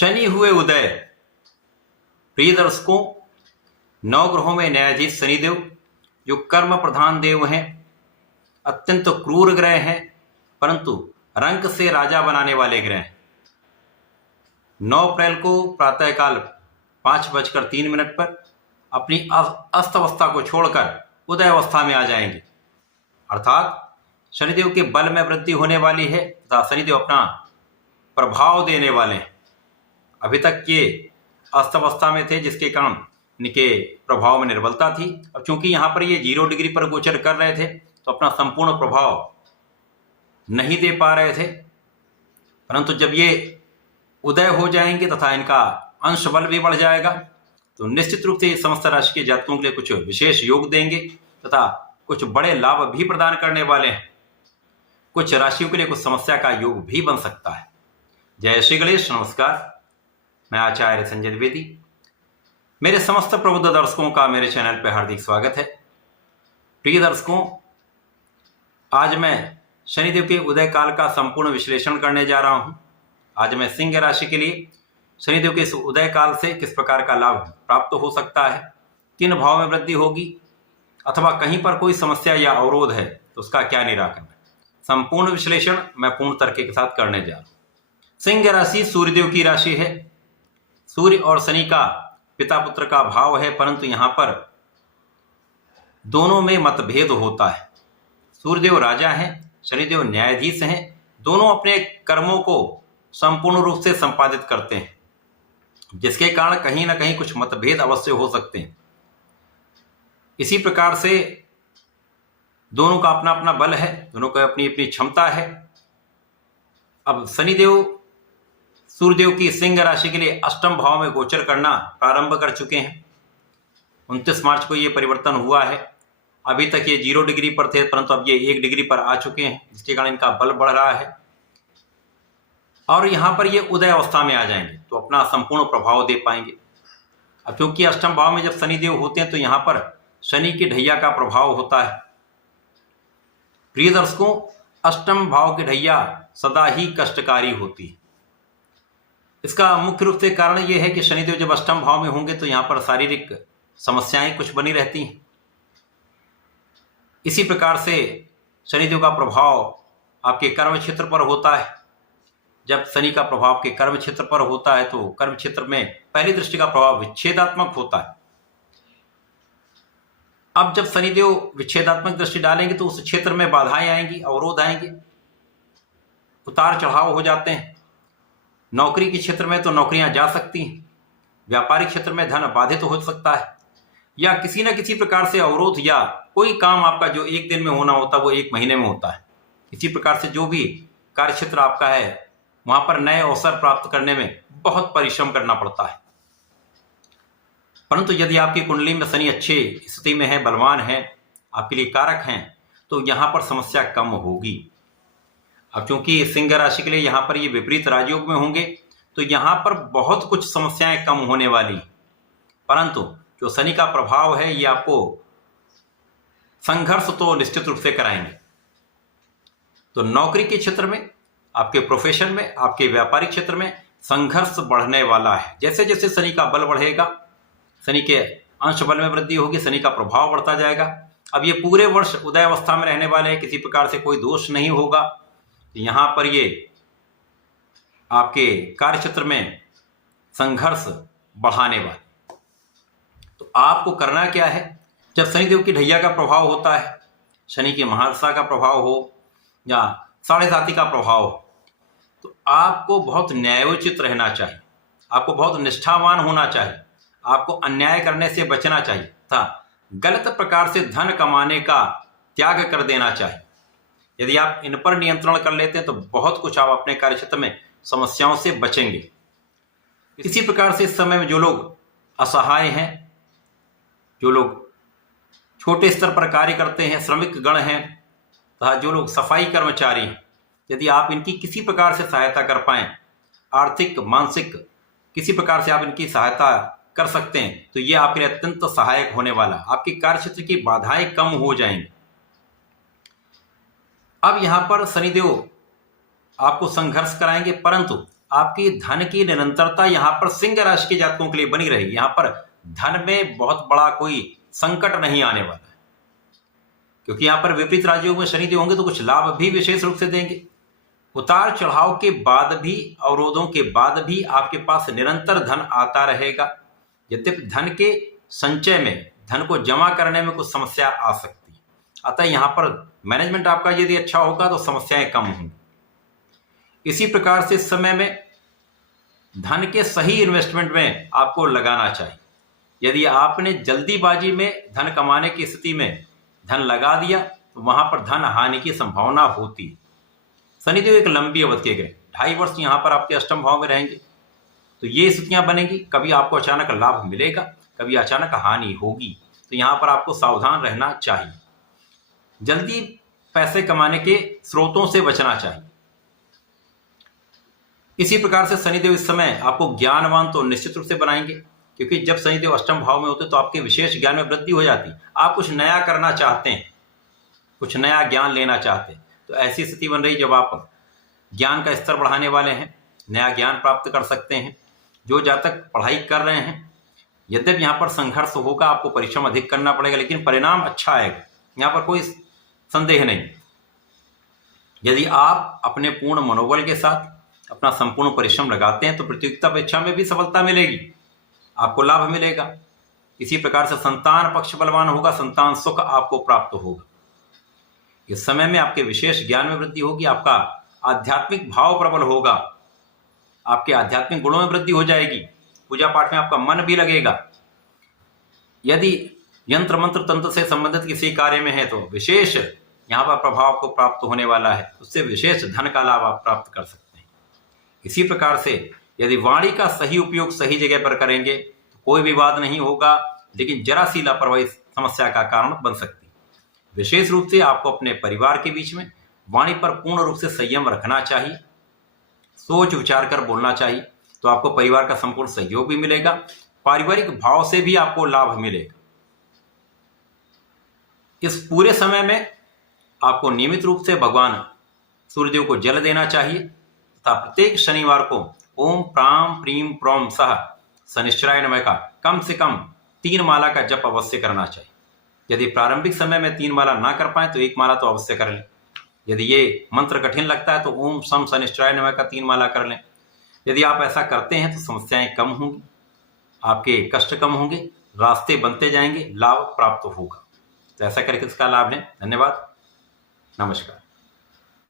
शनि हुए उदय। प्रिय दर्शकों, नवग्रहों में न्यायाधीश शनिदेव जो कर्म प्रधान देव हैं, अत्यंत क्रूर ग्रह हैं, परंतु रंक से राजा बनाने वाले ग्रह हैं। 9 अप्रैल को प्रातःकाल 5:03 पर अपनी अस्त अवस्था को छोड़कर उदय अवस्था में आ जाएंगे, अर्थात शनिदेव के बल में वृद्धि होने वाली है तथा शनिदेव अपना प्रभाव देने वाले हैं। अभी तक ये अस्त अवस्था में थे, जिसके कारण इनके प्रभाव में निर्बलता थी। अब चूंकि यहाँ पर ये 0 डिग्री पर गोचर कर रहे थे तो अपना संपूर्ण प्रभाव नहीं दे पा रहे थे, परंतु जब ये उदय हो जाएंगे तथा इनका अंश बल भी बढ़ जाएगा तो निश्चित रूप से समस्त राशि के जातकों के लिए कुछ विशेष योग देंगे तथा कुछ बड़े लाभ भी प्रदान करने वाले हैं। कुछ राशियों के लिए कुछ समस्या का योग भी बन सकता है। जय श्री गणेश। नमस्कार, मैं आचार्य संजय द्विवेदी। मेरे समस्त प्रबुद्ध दर्शकों का मेरे चैनल पर हार्दिक स्वागत है। प्रिय दर्शकों, आज मैं शनिदेव के उदय काल का संपूर्ण विश्लेषण करने जा रहा हूं। आज मैं सिंह राशि के लिए शनिदेव के इस उदय काल से किस प्रकार का लाभ प्राप्त हो सकता है, किन भाव में वृद्धि होगी, अथवा कहीं पर कोई समस्या या अवरोध है तो उसका क्या निराकरण है, संपूर्ण विश्लेषण मैं पूर्ण तर्क के साथ करने जा रहा हूं। सिंह राशि सूर्यदेव की राशि है। सूर्य और शनि का पिता पुत्र का भाव है, परंतु यहां पर दोनों में मतभेद होता है। सूर्यदेव राजा हैं, शनिदेव न्यायाधीश हैं। दोनों अपने कर्मों को संपूर्ण रूप से संपादित करते हैं, जिसके कारण कहीं ना कहीं कुछ मतभेद अवश्य हो सकते हैं। इसी प्रकार से दोनों का अपना अपना बल है, दोनों का अपनी अपनी क्षमता है। अब शनिदेव सूर्यदेव की सिंह राशि के लिए अष्टम भाव में गोचर करना प्रारंभ कर चुके हैं। 29 मार्च को यह परिवर्तन हुआ है। अभी तक ये 0 डिग्री पर थे, परंतु अब ये 1 डिग्री पर आ चुके हैं, जिसके कारण इनका बल बढ़ रहा है और यहां पर ये उदय अवस्था में आ जाएंगे तो अपना संपूर्ण प्रभाव दे पाएंगे। अब क्योंकि अष्टम भाव में जब शनिदेव होते हैं तो यहां पर शनि की ढैया का प्रभाव होता है। प्रिय दर्शकों, अष्टम भाव की ढैया सदा ही कष्टकारी होती है। इसका मुख्य रूप से कारण यह है कि शनिदेव जब अष्टम भाव में होंगे तो यहां पर शारीरिक समस्याएं कुछ बनी रहती हैं। इसी प्रकार से शनिदेव का प्रभाव आपके कर्म क्षेत्र पर होता है। जब शनि का प्रभाव के कर्म क्षेत्र पर होता है तो कर्म क्षेत्र में पहली दृष्टि का प्रभाव विच्छेदात्मक होता है। अब जब शनिदेव विच्छेदात्मक दृष्टि डालेंगे तो उस क्षेत्र में बाधाएं आएंगी, अवरोध आएंगे, उतार चढ़ाव हो जाते हैं। नौकरी के क्षेत्र में तो नौकरियां जा सकती हैं, व्यापारिक क्षेत्र में धन बाधित हो सकता है, या किसी न किसी प्रकार से अवरोध या कोई काम आपका जो 1 दिन में होना होता है वो 1 महीने में होता है। इसी प्रकार से जो भी कार्य क्षेत्र आपका है वहां पर नए अवसर प्राप्त करने में बहुत परिश्रम करना पड़ता है। परंतु यदि आपकी कुंडली में शनि अच्छी स्थिति में है, बलवान है, आपके लिए कारक हैं, तो यहां पर समस्या कम होगी। अब चूंकि सिंह राशि के लिए यहां पर ये विपरीत राजयोग में होंगे तो यहां पर बहुत कुछ समस्याएं कम होने वाली, परंतु जो शनि का प्रभाव है ये आपको संघर्ष तो निश्चित रूप से कराएंगे। तो नौकरी के क्षेत्र में, आपके प्रोफेशन में, आपके व्यापारिक क्षेत्र में संघर्ष बढ़ने वाला है। जैसे जैसे शनि का बल बढ़ेगा, शनि के अंश बल में वृद्धि होगी, शनि का प्रभाव बढ़ता जाएगा। अब ये पूरे वर्ष उदय अवस्था में रहने वाले हैं, किसी प्रकार से कोई दोष नहीं होगा। यहां पर ये आपके कार्य क्षेत्र में संघर्ष बढ़ाने वाले। तो आपको करना क्या है, जब शनिदेव की ढैया का प्रभाव होता है, शनि की महादशा का प्रभाव हो या साढ़े साती का प्रभाव हो, तो आपको बहुत न्यायोचित रहना चाहिए, आपको बहुत निष्ठावान होना चाहिए, आपको अन्याय करने से बचना चाहिए तथा गलत प्रकार से धन कमाने का त्याग कर देना चाहिए। यदि आप इन पर नियंत्रण कर लेते हैं तो बहुत कुछ आप अपने कार्यक्षेत्र में समस्याओं से बचेंगे। इसी प्रकार से इस समय में जो लोग असहाय हैं, जो लोग छोटे स्तर पर कार्य करते हैं, श्रमिक गण हैं तथा जो लोग सफाई कर्मचारी हैं, यदि आप इनकी किसी प्रकार से सहायता कर पाएं, आर्थिक मानसिक किसी प्रकार से आप इनकी सहायता कर सकते हैं तो ये आपके लिए अत्यंत सहायक होने वाला। आपके कार्यक्षेत्र की बाधाएं कम हो जाएंगी। अब यहां पर शनिदेव आपको संघर्ष कराएंगे, परंतु आपकी धन की निरंतरता यहाँ पर सिंह राशि के जातकों के लिए बनी रहेगी। यहाँ पर धन में बहुत बड़ा कोई संकट नहीं आने वाला है, क्योंकि यहाँ पर विपरीत राजयोग में शनिदेव होंगे तो कुछ लाभ भी विशेष रूप से देंगे। उतार चढ़ाव के बाद भी, अवरोधों के बाद भी आपके पास निरंतर धन आता रहेगा। यद्यपि धन के संचय में, धन को जमा करने में कुछ समस्या आ सकती है, अतः यहाँ पर मैनेजमेंट आपका यदि अच्छा होगा तो समस्याएं कम होंगी। इसी प्रकार से इस समय में धन के सही इन्वेस्टमेंट में आपको लगाना चाहिए। यदि आपने जल्दीबाजी में धन कमाने की स्थिति में धन लगा दिया तो वहां पर धन हानि की संभावना होती है। शनिदेव एक लंबी अवधि के ग्रह, 2.5 वर्ष यहाँ पर आपके अष्टम भाव में रहेंगे, तो ये स्थितियां बनेंगी। कभी आपको अचानक लाभ मिलेगा, कभी अचानक हानि होगी, तो यहाँ पर आपको सावधान रहना चाहिए। जल्दी पैसे कमाने के स्रोतों से बचना चाहिए। इसी प्रकार से शनिदेव इस समय आपको ज्ञानवान तो निश्चित रूप से बनाएंगे, क्योंकि जब शनिदेव अष्टम भाव में होते तो आपके विशेष ज्ञान में वृद्धि हो जाती। आप कुछ नया करना चाहते हैं, कुछ नया ज्ञान लेना चाहते हैं, तो ऐसी स्थिति बन रही जब आप ज्ञान का स्तर बढ़ाने वाले हैं, नया ज्ञान प्राप्त कर सकते हैं। जो जातक पढ़ाई कर रहे हैं, यद्यपि यहाँ पर संघर्ष होगा, आपको परिश्रम अधिक करना पड़ेगा, लेकिन परिणाम अच्छा आएगा, यहाँ पर कोई संदेह नहीं। यदि आप अपने पूर्ण मनोबल के साथ अपना संपूर्ण परिश्रम लगाते हैं तो प्रतियोगिता परीक्षा में भी सफलता मिलेगी, आपको लाभ मिलेगा। इसी प्रकार से संतान पक्ष बलवान होगा, संतान सुख आपको प्राप्त होगा। इस समय में आपके विशेष ज्ञान में वृद्धि होगी, आपका आध्यात्मिक भाव प्रबल होगा, आपके आध्यात्मिक गुणों में वृद्धि हो जाएगी, पूजा पाठ में आपका मन भी लगेगा। यदि यंत्र मंत्र तंत्र से संबंधित किसी कार्य में है तो विशेष यहाँ पर प्रभाव को प्राप्त होने वाला है, उससे विशेष धन का लाभ आप प्राप्त कर सकते हैं। इसी प्रकार से यदि वाणी का सही उपयोग सही जगह पर करेंगे तो कोई विवाद नहीं होगा, लेकिन जरा सी लापरवाही समस्या का कारण बन सकती है। विशेष रूप से आपको अपने परिवार के बीच में वाणी पर पूर्ण रूप से संयम रखना चाहिए, सोच विचार कर बोलना चाहिए, तो आपको परिवार का संपूर्ण सहयोग भी मिलेगा, पारिवारिक भाव से भी आपको लाभ मिलेगा। इस पूरे समय में आपको नियमित रूप से भगवान सूर्यदेव को जल देना चाहिए तथा प्रत्येक शनिवार को ओम प्राम प्रीम प्रोम सह शनिश्चराय नमः का कम से कम 3 माला का जप अवश्य करना चाहिए। यदि प्रारंभिक समय में 3 माला ना कर पाए तो 1 माला तो अवश्य कर लें। यदि ये मंत्र कठिन लगता है तो ओम सम शनिश्चराय नमः का 3 माला कर लें। यदि आप ऐसा करते हैं तो समस्याएं कम होंगी, आपके कष्ट कम होंगे, रास्ते बनते जाएंगे, लाभ प्राप्त होगा। तो ऐसा करके इसका लाभ लें। धन्यवाद, नमस्कार।